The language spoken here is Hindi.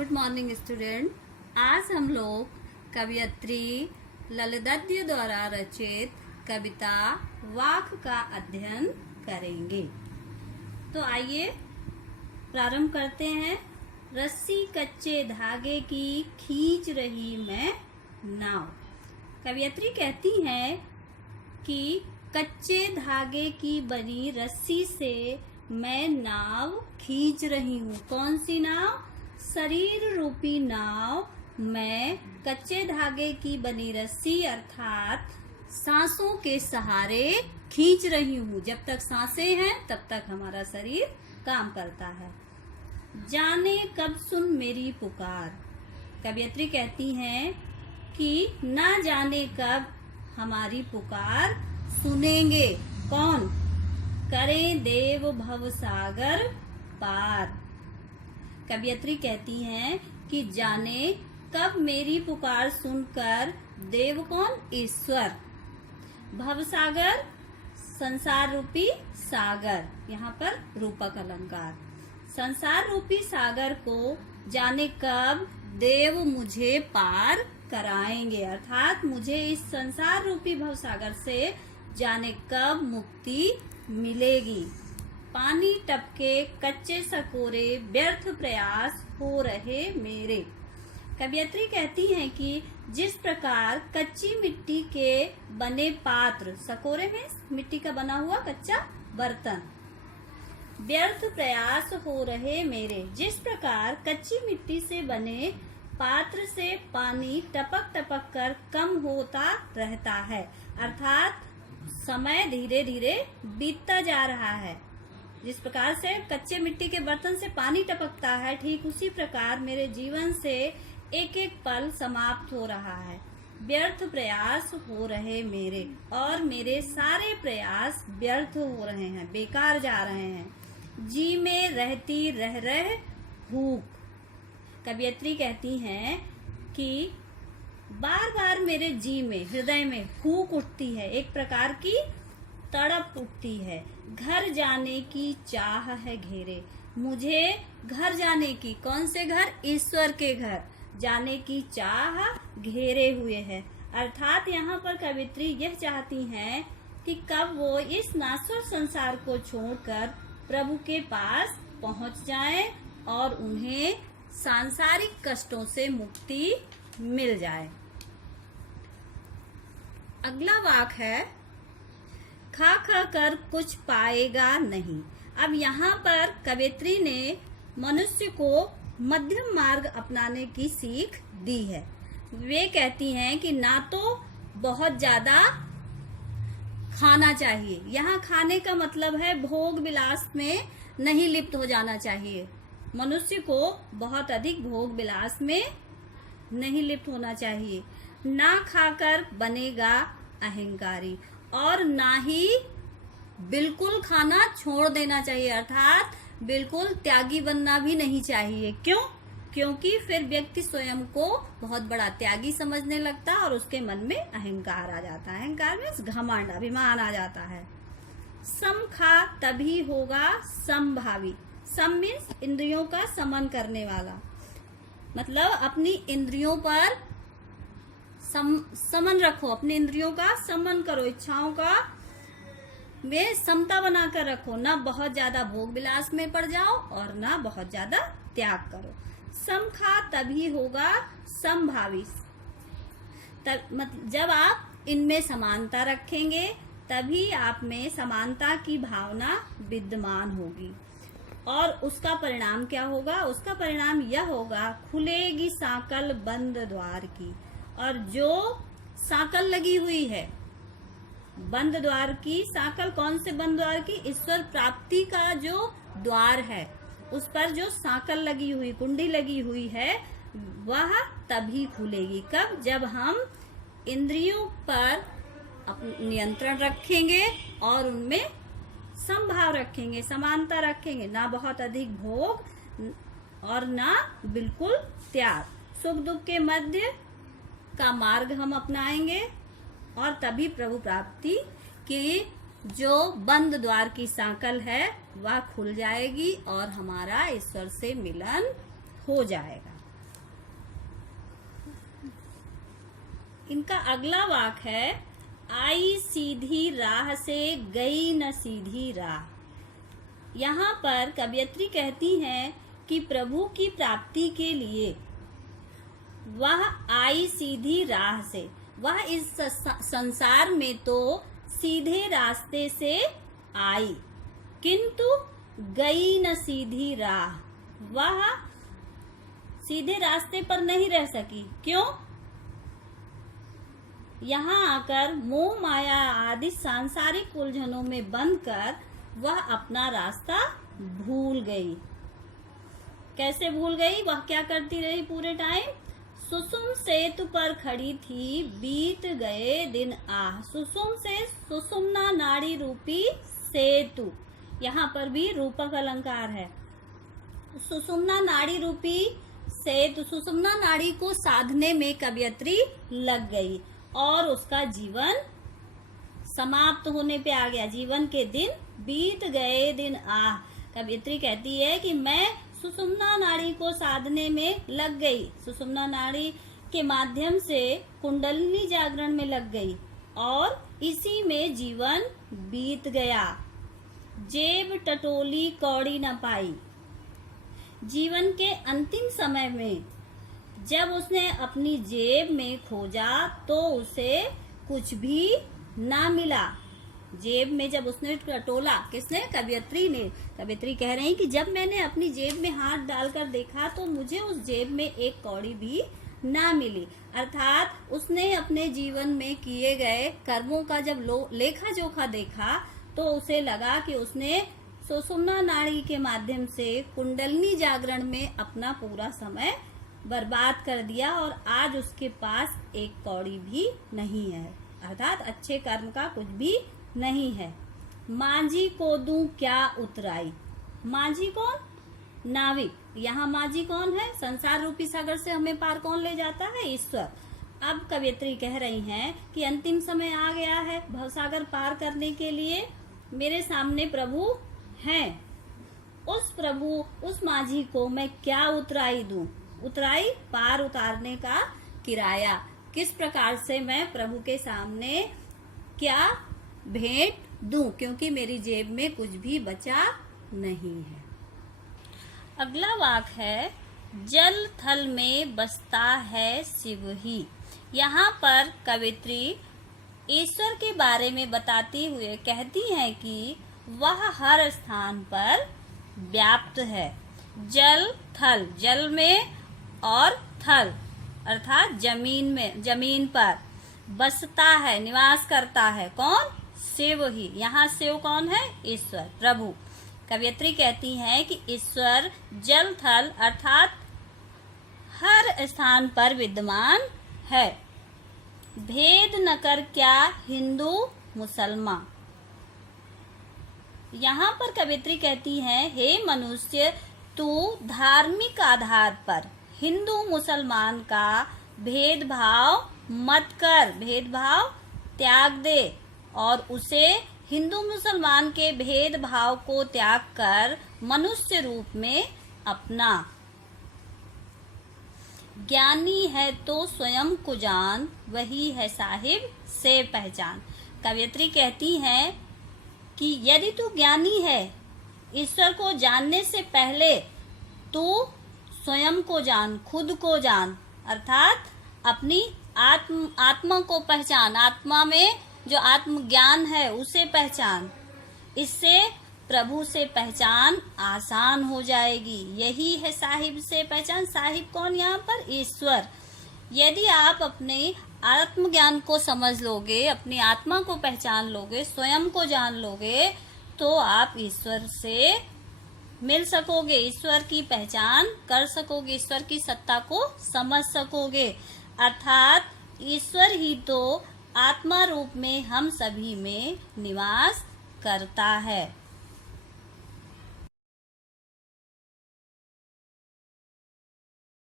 Good morning student. आज हम लोग कवयित्री ललितादित्य द्वारा रचित कविता वाक का अध्ययन करेंगे। तो आइए प्रारंभ करते हैं। रस्सी कच्चे धागे की खींच रही मैं नाव। कवयित्री कहती है कि कच्चे धागे की बनी रस्सी से मैं नाव खींच रही हूँ। कौन सी नाव? शरीर रूपी नाव मैं कच्चे धागे की बनी रस्सी अर्थात सांसों के सहारे खींच रही हूँ। जब तक सांसें हैं तब तक हमारा शरीर काम करता है। जाने कब सुन मेरी पुकार। कवयित्री कहती हैं कि ना जाने कब हमारी पुकार सुनेंगे कौन? करें देव भव सागर पार। कवयित्री कहती हैं कि जाने कब मेरी पुकार सुनकर देव कौन? ईश्वर। भव सागर संसार रूपी सागर, यहाँ पर रूपक अलंकार। संसार रूपी सागर को जाने कब देव मुझे पार कराएंगे, अर्थात मुझे इस संसार रूपी भव सागर से जाने कब मुक्ति मिलेगी। पानी टपके कच्चे सकोरे व्यर्थ प्रयास हो रहे मेरे। कवयित्री कहती हैं कि जिस प्रकार कच्ची मिट्टी के बने पात्र, सकोरे में मिट्टी का बना हुआ कच्चा बर्तन, व्यर्थ प्रयास हो रहे मेरे। जिस प्रकार कच्ची मिट्टी से बने पात्र से पानी टपक टपक कर कम होता रहता है, अर्थात समय धीरे धीरे बीतता जा रहा है। जिस प्रकार से कच्चे मिट्टी के बर्तन से पानी टपकता है, ठीक उसी प्रकार मेरे जीवन से एक एक पल समाप्त हो रहा है। व्यर्थ प्रयास हो रहे मेरे, और मेरे सारे प्रयास व्यर्थ हो रहे हैं, बेकार जा रहे हैं। जी में रहती रह रह भूख। कवयित्री कहती हैं कि बार बार मेरे जी में, हृदय में फूक उठती है, एक प्रकार की तड़प उठती है। घर जाने की चाह है घेरे। मुझे घर जाने की, कौन से घर? ईश्वर के घर जाने की चाह घेरे हुए है। अर्थात यहाँ पर कवयित्री यह चाहती हैं कि कब वो इस नाश्वर संसार को छोड़कर प्रभु के पास पहुंच जाएं और उन्हें सांसारिक कष्टों से मुक्ति मिल जाए। अगला वाक है खा खा कर कुछ पाएगा नहीं। अब यहाँ पर कवयित्री ने मनुष्य को मध्यम मार्ग अपनाने की सीख दी है। वे कहती हैं कि ना तो बहुत ज्यादा खाना चाहिए, यहाँ खाने का मतलब है भोग विलास में नहीं लिप्त हो जाना चाहिए। मनुष्य को बहुत अधिक भोग विलास में नहीं लिप्त होना चाहिए। ना खाकर बनेगा अहंकारी, और ना ही बिल्कुल खाना छोड़ देना चाहिए, अर्थात बिल्कुल त्यागी बनना भी नहीं चाहिए। क्यों? क्योंकि फिर व्यक्ति स्वयं को बहुत बड़ा त्यागी समझने लगता है और उसके मन में अहंकार आ जाता है। अहंकार में घमंड, अभिमान आ जाता है। सम खा तभी होगा समभावी। सम मीन्स इंद्रियों का समन करने वाला, मतलब अपनी इंद्रियों पर समन रखो, अपने इंद्रियों का समन करो, इच्छाओं का में समता बनाकर रखो। ना बहुत ज्यादा भोग विलास में पड़ जाओ और ना बहुत ज्यादा त्याग करो। सम खा तभी होगा समभावी। जब आप इनमें समानता रखेंगे तभी आप में समानता की भावना विद्यमान होगी, और उसका परिणाम क्या होगा? उसका परिणाम यह होगा खुलेगी सांकल बंद द्वार की। और जो सांकल लगी हुई है बंद द्वार की, सांकल कौन से बंद द्वार की? ईश्वर प्राप्ति का जो द्वार है उस पर जो सांकल लगी हुई, कुंडी लगी हुई है, वह तभी खुलेगी। कब? जब हम इंद्रियों पर नियंत्रण रखेंगे और उनमें समभाव रखेंगे, समानता रखेंगे, ना बहुत अधिक भोग और ना बिल्कुल त्याग। सुख दुख के मध्य का मार्ग हम अपनाएंगे और तभी प्रभु प्राप्ति की जो बंद द्वार की सांकल है वह खुल जाएगी और हमारा ईश्वर से मिलन हो जाएगा। इनका अगला वाक है, आई सीधी राह से गई न सीधी राह। यहाँ पर कवयित्री कहती हैं कि प्रभु की प्राप्ति के लिए वह आई सीधी राह से, वह इस संसार में तो सीधे रास्ते से आई, किंतु गई न सीधी राह, वह सीधे रास्ते पर नहीं रह सकी। क्यों? यहाँ आकर मोह माया आदि सांसारिक उलझनों में बंधकर वह अपना रास्ता भूल गई। कैसे भूल गई? वह क्या करती रही पूरे टाइम? सुसुम सेतु पर खड़ी थी, बीत गए दिन आह। सुसुम से सुषुम्ना नाड़ी रूपी सेतु, यहाँ पर भी रूपक अलंकार है। सुषुम्ना नाड़ी रूपी सेतु, सुषुम्ना नाड़ी को साधने में कवयित्री लग गई और उसका जीवन समाप्त होने पे आ गया। जीवन के दिन बीत गए दिन आह। कवयित्री कहती है कि मैं सुषुम्ना नाड़ी को साधने में लग गई, सुषुम्ना नाड़ी के माध्यम से कुंडलिनी जागरण में लग गई और इसी में जीवन बीत गया। जेब टटोली कौड़ी न पाई। जीवन के अंतिम समय में जब उसने अपनी जेब में खोजा तो उसे कुछ भी ना मिला। जेब में जब उसने टटोला, किसने? कवयित्री ने। कवयित्री कह रही कि जब मैंने अपनी जेब में हाथ डालकर देखा तो मुझे उस जेब में एक कौड़ी भी ना मिली। अर्थात उसने अपने जीवन में किए गए कर्मों का जब लेखा जोखा देखा तो उसे लगा कि उसने सुषुम्ना नाड़ी के माध्यम से कुंडलिनी जागरण में अपना पूरा समय बर्बाद कर दिया और आज उसके पास एक कौड़ी भी नहीं है। अर्थात अच्छे कर्म का कुछ भी नहीं है। मांझी को दूं क्या उतराई। मांझी कौन? नाविक। यहाँ मांझी कौन है? संसार रूपी सागर से हमें पार कौन ले जाता है? ईश्वर। अब कवयित्री कह रही हैं कि अंतिम समय आ गया है, भवसागर पार करने के लिए मेरे सामने प्रभु हैं। उस प्रभु, उस मांझी को मैं क्या उतराई दूं? उतराई, पार उतारने का किराया। किस प्रकार से मैं प्रभु के सामने क्या भेंट दूं, क्योंकि मेरी जेब में कुछ भी बचा नहीं है। अगला वाक है, जल थल में बसता है शिव ही। यहाँ पर कवयित्री ईश्वर के बारे में बताते हुए कहती हैं कि वह हर स्थान पर व्याप्त है। जल थल, जल में और थल अर्थात जमीन में, जमीन पर बसता है, निवास करता है। कौन? शिव ही। यहाँ शिव कौन है? ईश्वर, प्रभु। कवयित्री कहती हैं कि ईश्वर जल थल अर्थात हर स्थान पर विद्यमान है। भेद न कर क्या हिंदू मुसलमान। यहाँ पर कवयित्री कहती है, हे मनुष्य, तू धार्मिक आधार पर हिंदू मुसलमान का भेदभाव मत कर, भेदभाव त्याग दे और उसे हिंदू मुसलमान के भेदभाव को त्याग कर मनुष्य रूप में अपना। ज्ञानी है तो स्वयं को जान, वही है साहिब से पहचान। कवयित्री कहती है कि यदि तू ज्ञानी है, ईश्वर को जानने से पहले तू स्वयं को जान, खुद को जान, अर्थात अपनी आत्मा को पहचान। आत्मा में जो आत्मज्ञान है उसे पहचान। इससे प्रभु से पहचान आसान हो जाएगी। यही है साहिब से पहचान। साहिब कौन? यहाँ पर ईश्वर। यदि आप अपने आत्मज्ञान को समझ लोगे, अपनी आत्मा को पहचान लोगे, स्वयं को जान लोगे, तो आप ईश्वर से मिल सकोगे, ईश्वर की पहचान कर सकोगे, ईश्वर की सत्ता को समझ सकोगे। अर्थात ईश्वर ही तो आत्मा रूप में हम सभी में निवास करता है।